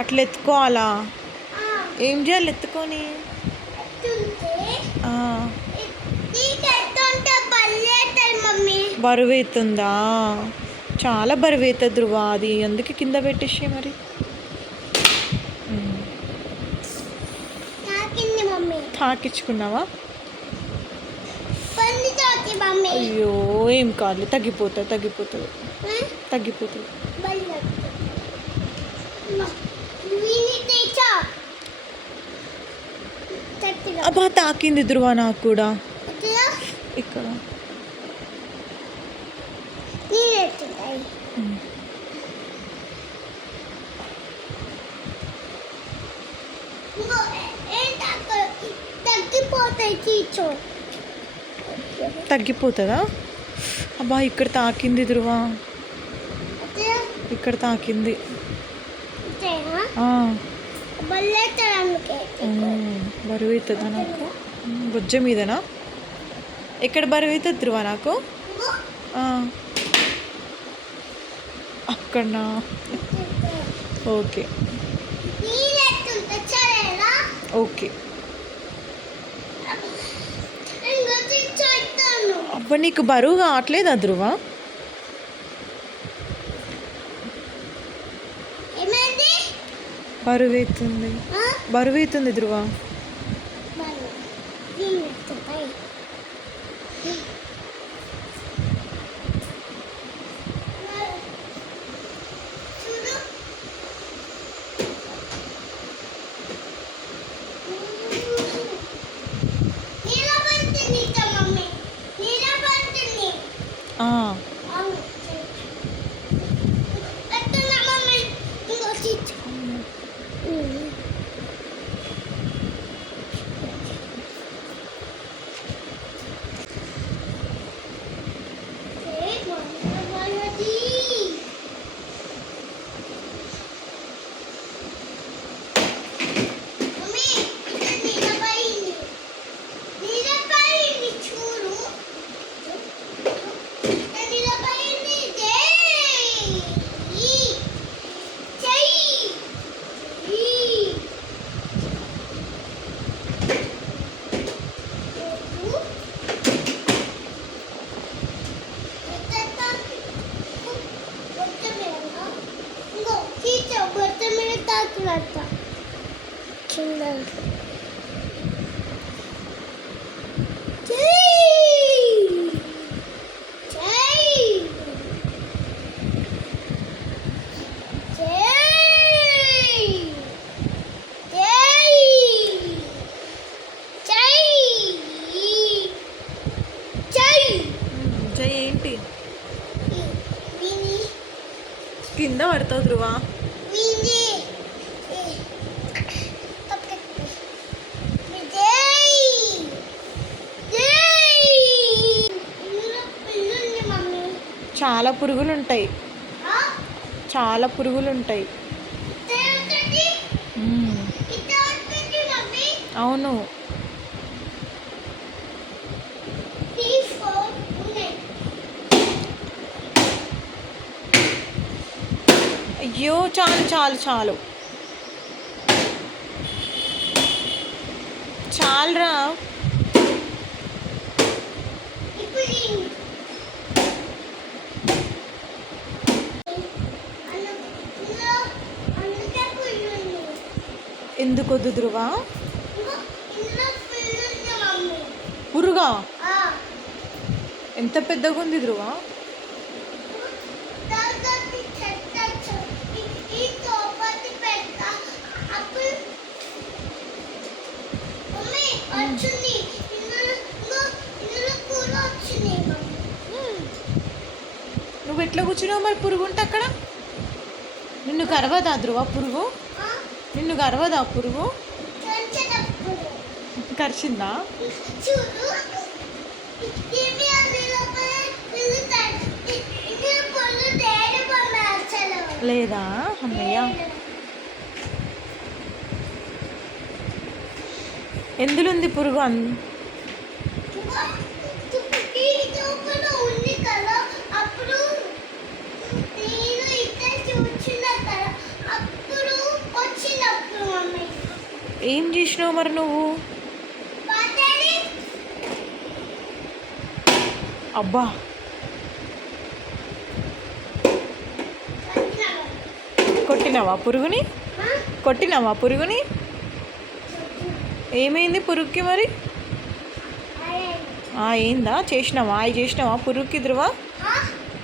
అట్లా ఎత్తుకోవాలా? ఏం చేయాలి ఎత్తుకొని? బరువు అవుతుందా? చాలా బరువు అవుతుంది ధృవ, అది అందుకే కింద పెట్టేసి మరి. తాకించుకున్నావా? అయ్యో ఏం కాదు, తగ్గిపోతుంది తగ్గిపోతుంది తగ్గిపోతుంది. అబ్బా తాకింది ధృవ నాకు కూడా ఇక్కడ. తగ్గిపోతుందా? అబ్బా ఇక్కడ తాకింది ధృవ, ఇక్కడ తాకింది. బరువు అవుతుందా నాకు? బుజ్జ మీదనా? ఎక్కడ బరువు అవుతుంది ధృవ నాకు? అక్కడనా? Okay okay. అబ్బా నీకు బరువు కావట్లేదా ధృవ? బరువు అవుతుంది, బరువు అవుతుంది ధృవ. ఏంటి కింద పడతావు ధృవ? చాలా పురుగులు ఉంటాయి, చాలా పురుగులు ఉంటాయి. అవును. అయ్యో చాలు చాలు చాలు చాలురా. ఎందుకు వద్దు ధృవ? పురుగా? ఎంత పెద్దగా ఉంది ధృవ? నువ్వు ఎట్లా కూర్చున్నావు మరి పురుగు ఉంటే అక్కడ? నిన్ను గర్వదా ధృవ పురుగు? నిన్ను గర్వదా పురుగు? కరిచిందా? లేదా అమ్మయ్య? ఎందులో ఉంది పురుగు? ఏం చేసినావు మరి నువ్వు? అబ్బా కొట్టినావా పురుగుని? కొట్టినావా పురుగుని? ఏమైంది పురుగుకి మరి? ఏందా చేసినావా? ఆయి చేసినావా పురుగుకి ధ్రువ?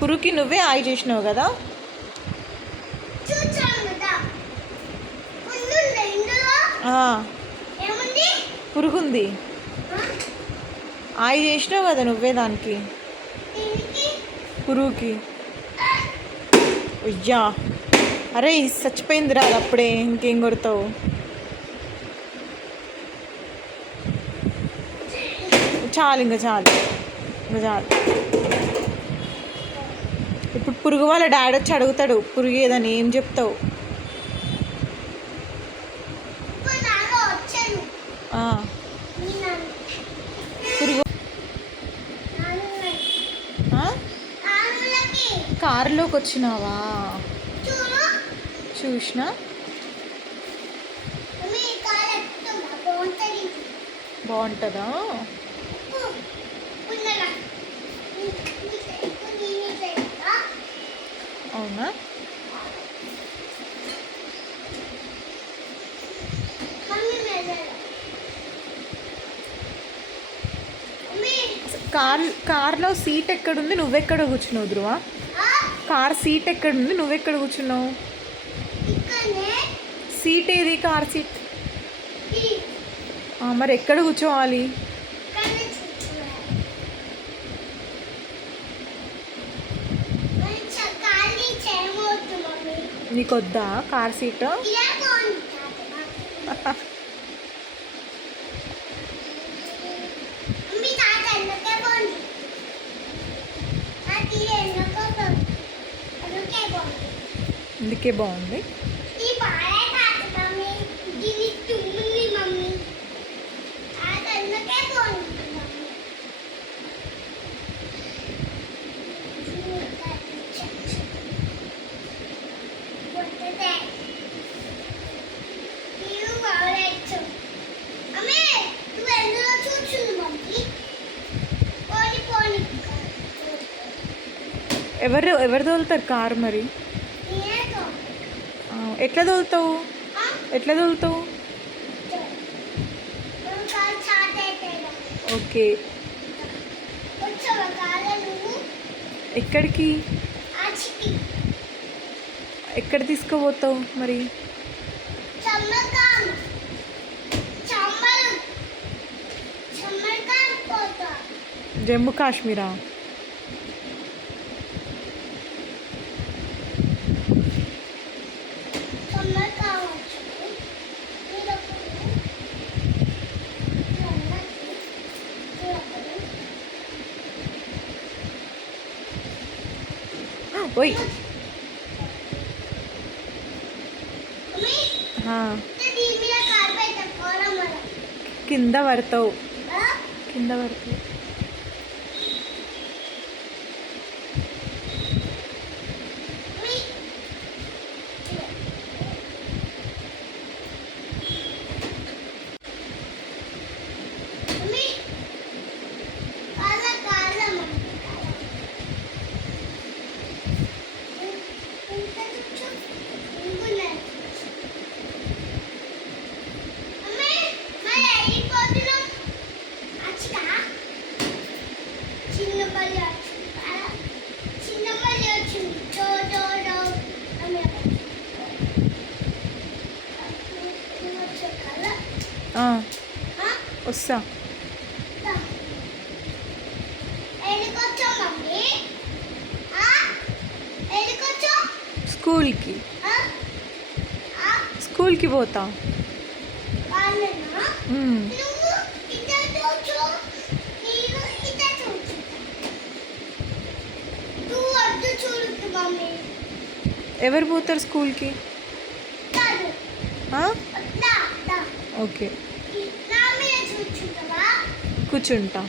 పురుగుకి నువ్వే ఆయి చేసినావు కదా? పురుగుంది ఆయి చేసినావు కదా నువ్వే దానికి, పురుగుకి. అయ్యా అరే చచ్చిపోయింది రా అప్పుడే, ఇంకేం కొడతావు? చాలు ఇంకా చాలు ఇప్పుడు పురుగు వాళ్ళ డాడీ వచ్చి అడుగుతాడు పురుగు ఏదని, ఏం చెప్తావు? పురుగు కారులోకి వచ్చినావా? చూసినా బాగుంటుందా? అవునా? కార్లో సీట్ ఎక్కడుంది? నువ్వెక్కడ కూర్చున్నావు ధ్రువ? కార్ సీట్ ఎక్కడుంది? నువ్వెక్కడ కూర్చున్నావు? సీట్ ఏది? కార్ సీట్ మరి ఎక్కడ కూర్చోవాలి? నీకొద్దా కార్ సీట్? అందుకే బాగుంది. ఎవరు తోలుతారు కారు మరి? ఎట్లా తోలుతావు? ఓకే. ఎక్కడికి? ఎక్కడ తీసుకుపోతావు మరి? జమ్మూ కాశ్మీరా? ఓయ్ కింద పడతావు. వస్తా. స్కూల్కి పోతా. ఎవరు పోతారు స్కూల్కి? ఓకే కూర్చుంటా.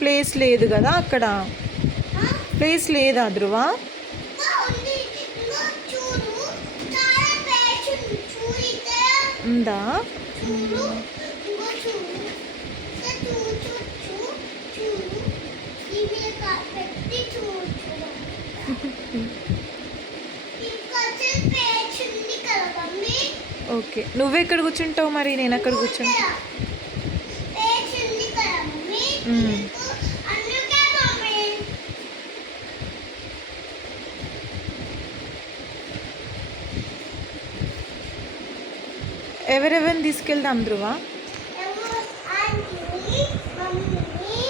ప్లేస్ లేదు కదా అక్కడ? ప్లేస్ లేదా ధ్రువ? ఉందా? చూడు ఇంకో చూడు ఇంకా చూడు చూడు చూడు ఇవి పెట్టి చూడు ఇంకా పేజ్ ఉంది కదా మమ్మీ. ఓకే, నువ్వెక్కడ కూర్చుంటావు మరి? నేను అక్కడ కూర్చుంటా. పేజ్ ఉంది కదా మమ్మీ. అందుకే మమ్మీ ఎవరెవరిని తీసుకెళ్దాం ధ్రువ? Aunty mummy